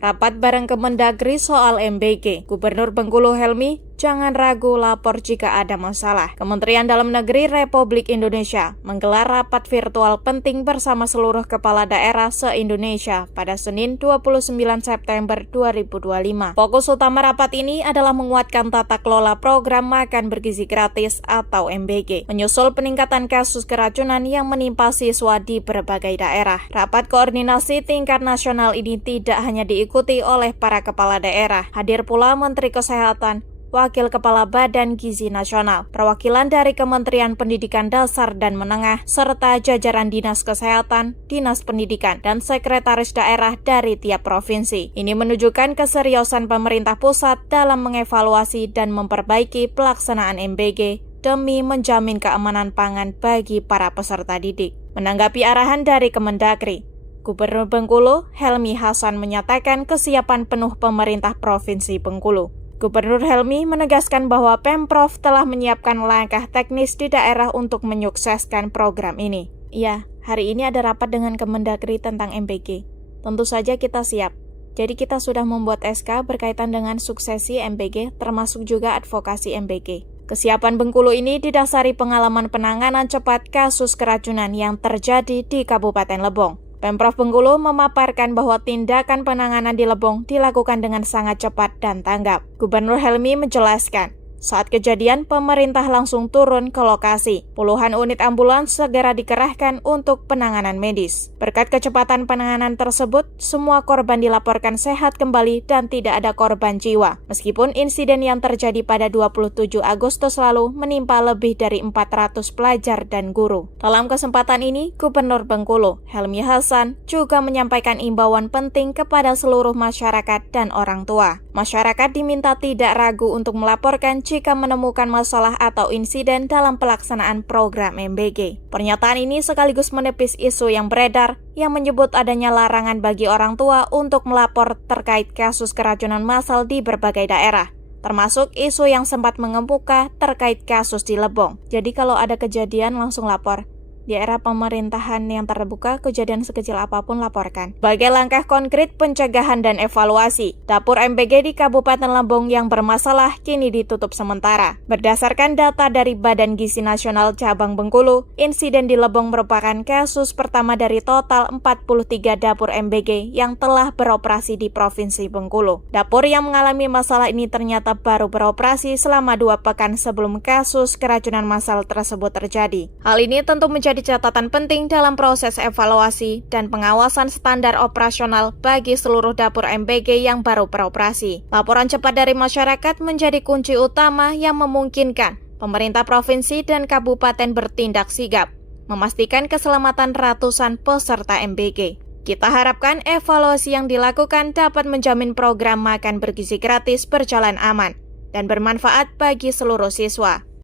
Rapat bareng Kemendagri soal MBG. Gubernur Bengkulu Helmi, jangan ragu lapor jika ada masalah. Kementerian Dalam Negeri Republik Indonesia menggelar rapat virtual penting bersama seluruh kepala daerah se-Indonesia pada Senin 29 September 2025. Fokus utama rapat ini adalah menguatkan tata kelola program makan bergizi gratis atau MBG, menyusul peningkatan kasus keracunan yang menimpa siswa di berbagai daerah. Rapat koordinasi tingkat nasional ini tidak hanya diikuti oleh para kepala daerah, hadir pula Menteri Kesehatan, Wakil Kepala Badan Gizi Nasional, perwakilan dari Kementerian Pendidikan Dasar dan Menengah, serta jajaran Dinas Kesehatan, Dinas Pendidikan, dan Sekretaris Daerah dari tiap provinsi. Ini menunjukkan keseriusan pemerintah pusat dalam mengevaluasi dan memperbaiki pelaksanaan MBG demi menjamin keamanan pangan bagi para peserta didik. Menanggapi arahan dari Kemendagri, Gubernur Bengkulu, Helmi Hasan menyatakan kesiapan penuh pemerintah Provinsi Bengkulu. Gubernur Helmi menegaskan bahwa Pemprov telah menyiapkan langkah teknis di daerah untuk menyukseskan program ini. Ya, hari ini ada rapat dengan Kemendagri tentang MBG. Tentu saja kita siap. Jadi kita sudah membuat SK berkaitan dengan suksesi MBG, termasuk juga advokasi MBG. Kesiapan Bengkulu ini didasari pengalaman penanganan cepat kasus keracunan yang terjadi di Kabupaten Lebong. Pemprov Bengkulu memaparkan bahwa tindakan penanganan di Lebong dilakukan dengan sangat cepat dan tanggap. Gubernur Helmi menjelaskan, saat kejadian pemerintah langsung turun ke lokasi. Puluhan unit ambulans segera dikerahkan untuk penanganan medis. Berkat kecepatan penanganan tersebut, semua korban dilaporkan sehat kembali dan tidak ada korban jiwa. Meskipun insiden yang terjadi pada 27 Agustus lalu menimpa lebih dari 400 pelajar dan guru. Dalam kesempatan ini, Gubernur Bengkulu, Helmi Hasan, juga menyampaikan imbauan penting kepada seluruh masyarakat dan orang tua. Masyarakat diminta tidak ragu untuk melaporkan jika menemukan masalah atau insiden dalam pelaksanaan program MBG. Pernyataan ini sekaligus menepis isu yang beredar yang menyebut adanya larangan bagi orang tua untuk melapor terkait kasus keracunan massal di berbagai daerah, termasuk isu yang sempat mengemuka terkait kasus di Lebong. Jadi kalau ada kejadian langsung lapor. Di era pemerintahan yang terbuka, kejadian sekecil apapun laporkan. Sebagai langkah konkret pencegahan dan evaluasi, dapur MBG di Kabupaten Lebong yang bermasalah kini ditutup sementara. Berdasarkan data dari Badan Gizi Nasional Cabang Bengkulu, insiden di Lebong merupakan kasus pertama dari total 43 dapur MBG yang telah beroperasi di Provinsi Bengkulu. Dapur yang mengalami masalah ini ternyata baru beroperasi selama 2 pekan sebelum kasus keracunan massal tersebut terjadi. Hal ini tentu menjadi catatan penting dalam proses evaluasi dan pengawasan standar operasional bagi seluruh dapur MBG yang baru beroperasi. Laporan cepat dari masyarakat menjadi kunci utama yang memungkinkan pemerintah provinsi dan kabupaten bertindak sigap, memastikan keselamatan ratusan peserta MBG. Kita harapkan evaluasi yang dilakukan dapat menjamin program makan bergizi gratis berjalan aman dan bermanfaat bagi seluruh siswa.